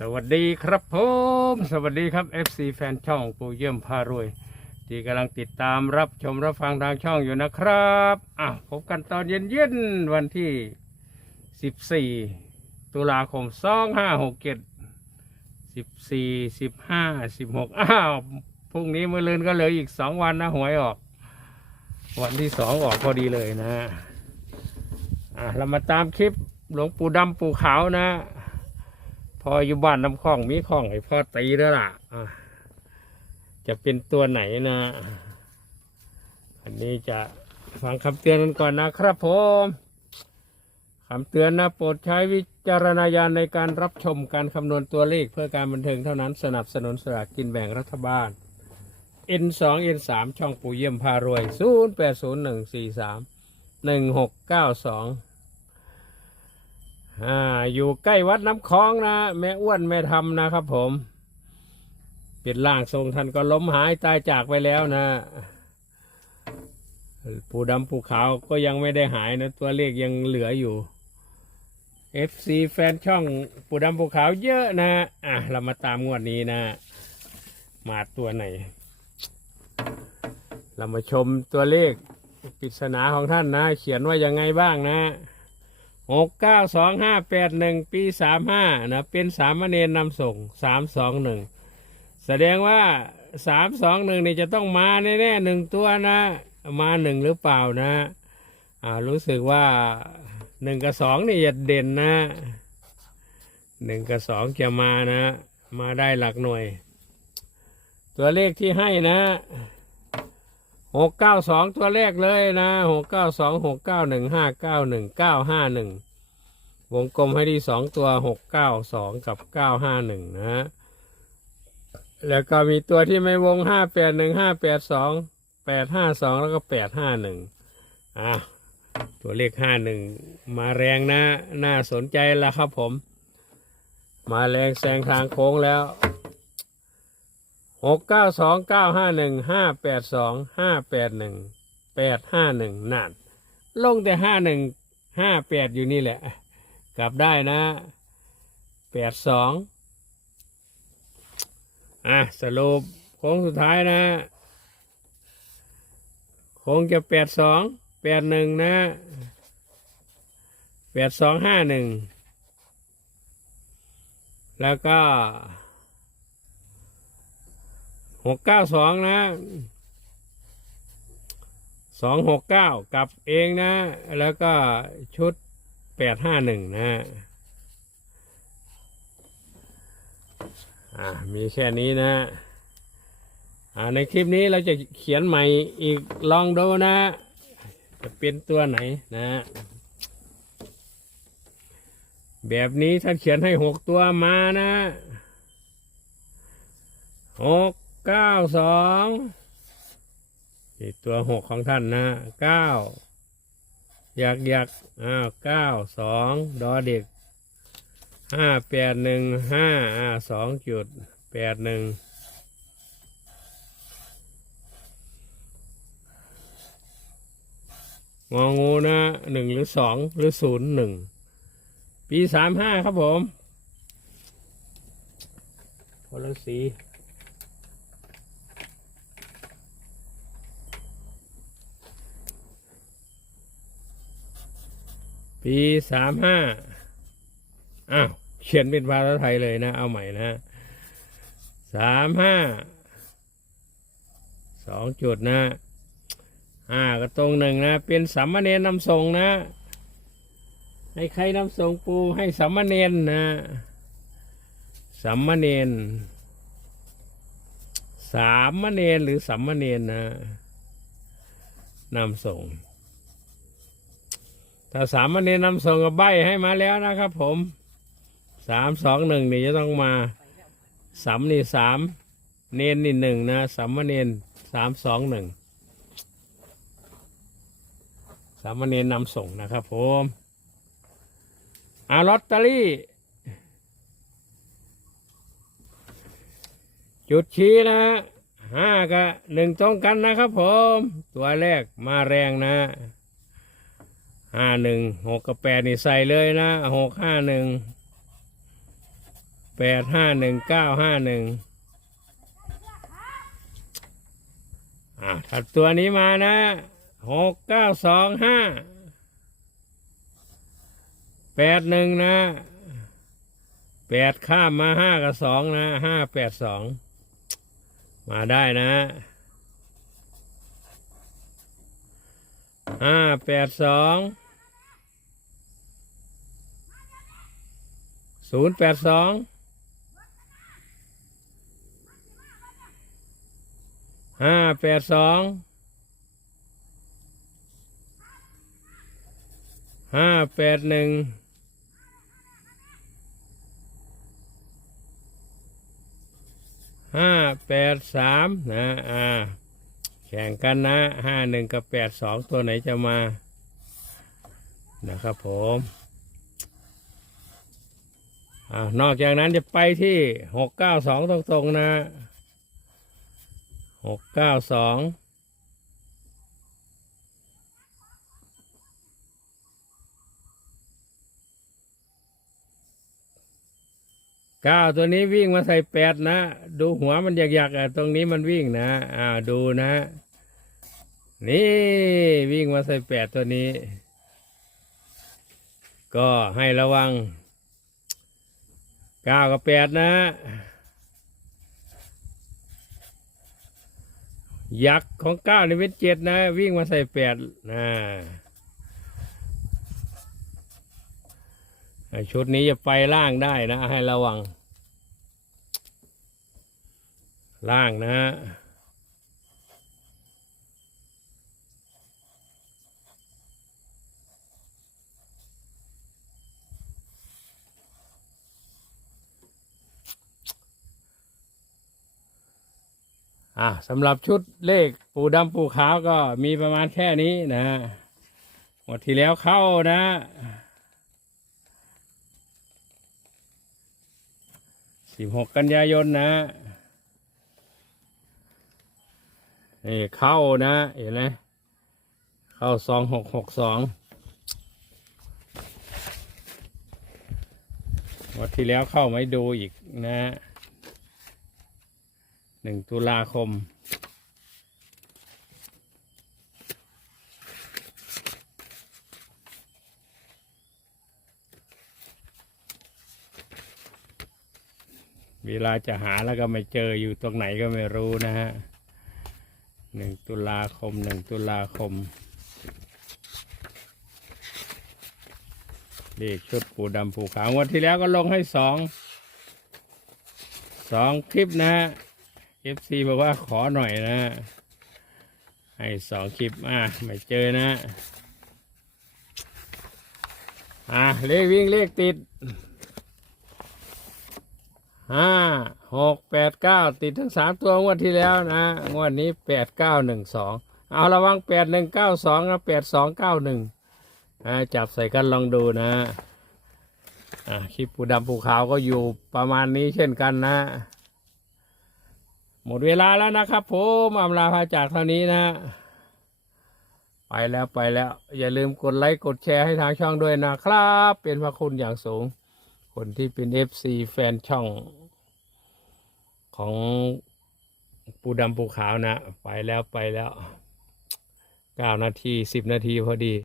สวัสดีครับผม สวัสดีครับ FC แฟนช่องปูเยี่ยมพารวย ที่กำลังติดตามรับชมรับฟังทางช่องอยู่นะครับอะพบกันตอนเย็นๆ วันที่ 14 ตุลาคม 2567 14 15 16 อ้าว พรุ่งนี้มื่อลืนก็เหลืออีก 2 วันนะหวยออก วันที่สองออกพอดีเลยนะอะเรามาตามคลิปหลวงปู่ดำปู่ขาวนะ ออยู่บ้านน้ำคลองมีคลองให้พ่อตีแล้วล่ะอะจะเป็นตัวไหนนะ อันนี้จะฟังคำเตือนกันก่อนนะครับผมคำเตือนนะโปรดใช้วิจารณญาณในการรับชมการคำนวณตัวเลขเพื่อการบันเทิงเท่านั้นสนับสนุนสลากกินแบ่งรัฐบาล N2 N3 ช่องปู่เยี่ยมพารวย 080143 1692 อ่าอยู่ใกล้วัดน้ำคลองนะ แม่อ้วนแม่ทำนะครับผมเป็นร่างทรงท่านก็ล้มหายตายจากไปแล้วนะปูดำปูขาวก็ยังไม่ได้หายนะ ตัวเลขยังเหลืออยู่ FC แฟนช่องปูดำปูขาวเยอะนะ อะ เรามาตามงวดนี้นะ มาตัวไหน เรามาชมตัวเลขปริศนาของท่านนะ เขียนว่ายังไงบ้างนะ หกเก้าสองห้าแปดหนึ่งปีสามห้านะเป็นสามเณรนำส่งสามสองหนึ่งแสดงว่าสามสองหนึ่งนี่จะต้องมาแน่ๆหนึ่งตัวนะ มาหนึ่งหรือเปล่านะอ่ารู้สึกว่าหนึ่งกับสองนี่จะเด่นนะหนึ่งกับสองจะมานะ มาได้หลักหน่วย ตัวเลขที่ให้นะ หกเก้าสองตัวแรกเลยนะหกเก้าสองหกเก้าหนึ่งห้าเก้าหนึ่งเก้าห้าหนึ่งวงกลมให้ที่สองตัวหกเก้าสองกับเก้าห้าหนึ่งนะแล้วก็มีตัวที่ไม่วงห้าแปดหนึ่งห้าแปดสองแปดห้าสองแล้วก็แปดห้าหนึ่งอะตัวเลขห้าหนึ่งมาแรงนะ น่าสนใจแล้วครับผม มาแรงแซงทางโค้งแล้ว หกเก้าสองเก้าห้าหนึ่งห้าแปดสองห้าแปดหนึ่งแปดห้าหนึ่งนั่นลงแต่ห้าหนึ่งห้าแปดอยู่นี่แหละ กลับได้นะแปดสองอะสรุปโค้งสุดท้ายนะโค้งจะแปดสองแปดหนึ่งนะแปดสองห้าหนึ่งแล้วก็ หกเก้าสองนะสองหกเก้ากลับเองนะ แล้วก็ชุดแปดห้าหนึ่งนะอ่ามีแค่นี้นะอ่าในคลิปนี้เราจะเขียนใหม่อีกลองดูนะ จะเป็นตัวไหนนะ แบบนี้ท่านเขียนให้หกตัวมานะหก เก้าสองนี่ตัวหกของท่านนะเก้าอยากอยากอ้าวเก้าสองดอเด็กห้าแปดหนึ่งห้าอ่าสองจุดแปดหนึ่งงองูนะหนึ่งหรือสองหรือศูนย์หนึ่งปีสามห้าครับผมพลสี ปีสามห้าอ้าวเขียนเป็นภาษาไทยเลยนะ เอาใหม่นะสามห้าสองจุดนะห้าก็ตรงหนึ่งนะ เป็นสามเณรนำส่งนะ ให้ใครนำส่งปูให้สามเณรนะสามเณรสามเณรหรือสามเณรนะนำส่ง ถ้าสามเณรนำส่งกับใบให้มาแล้วนะครับ ผมสามสองหนึ่งนี่จะต้องมาสามนี่สามเนนนี่หนึ่งนะสามเณรสามสองหนึ่งสามเณรนำส่งนะครับ ผมอาลอตเตอรี่จุดชี้นะห้ากับหนึ่งตรงกันนะครับผม ตัวแรกมาแรงนะ ห้าหนึ่งหกกับแปดนี่ใส่เลยนะหกห้าหนึ่งแปดห้าหนึ่งเก้าห้าหนึ่งอ่าถัดตัวนี้มานะหกเก้าสองห้าแปดหนึ่งนะแปดข้ามมาห้ากับสองนะห้าแปดสองมาได้นะห้าแปดสอง ศูนย์แปดสองห้าแปดสองห้าแปดหนึ่งห้าแปดสามนะอ่าแข่งกันนะห้าหนึ่งกับแปดสองตัวไหนจะมา นะครับผม อ่านอกจากนั้นจะไปที่หกเก้าสองตรงๆนะหกเก้าสองเก้าตัวนี้วิ่งมาใส่แปดนะ ดูหัวมันอยากๆอะตรงนี้มันวิ่งนะอ่าดูนะ นี่วิ่งมาใส่แปดตัวนี้ ก็ให้ระวัง เก้ากับแปดนะ ยักษ์ของเก้าในเว้นเจ็ดนะ วิ่งมาใส่แปดนะชุดนี้จะไปล่างได้นะ ให้ระวัง ล่างนะ อะสำหรับชุดเลขปูดำปูขาวก็มีประมาณแค่นี้นะหมดที่แล้วเข้านะสิบหกกันยายนนะนี่เข้านะ เห็นไหมเข้าสองหกหกสองหมดที่แล้วเข้าไม่ดูอีกนะ หนึ่งตุลาคม เวลาจะหาแล้วก็ไม่เจออยู่ตรงไหนก็ไม่รู้นะฮะหนึ่งตุลาคมหนึ่งตุลาคมเลขชุดปูดำปูขาววันที่แล้วก็ลงให้สองสองคลิปนะฮะ FC บอกว่าขอหน่อยนะ ให้สองคลิปอะไม่เจอนะ อะเลขวิ่งเลขติดห้าหกแปดเก้าติดทั้งสามตัวงวดที่แล้วนะงวดนี้แปดเก้าหนึ่งสองเอาระวังแปดหนึ่งเก้าสองนะแปดสองเก้าหนึ่งจับใส่กันลองดูนะอะคลิปปูดำปูขาวก็อยู่ประมาณนี้เช่นกันนะ หมดเวลาแล้วนะครับผมอำลาพาจากเท่านี้นะ ไปแล้วไปแล้ว อย่าลืมกดไลค์กดแชร์ให้ทางช่องด้วยนะครับ เป็นพระคุณอย่างสูง คนที่เป็น FC แฟนช่อง ของปูดำปูขาวนะ ไปแล้วไปแล้วเก้านาทีสิบนาทีพอดี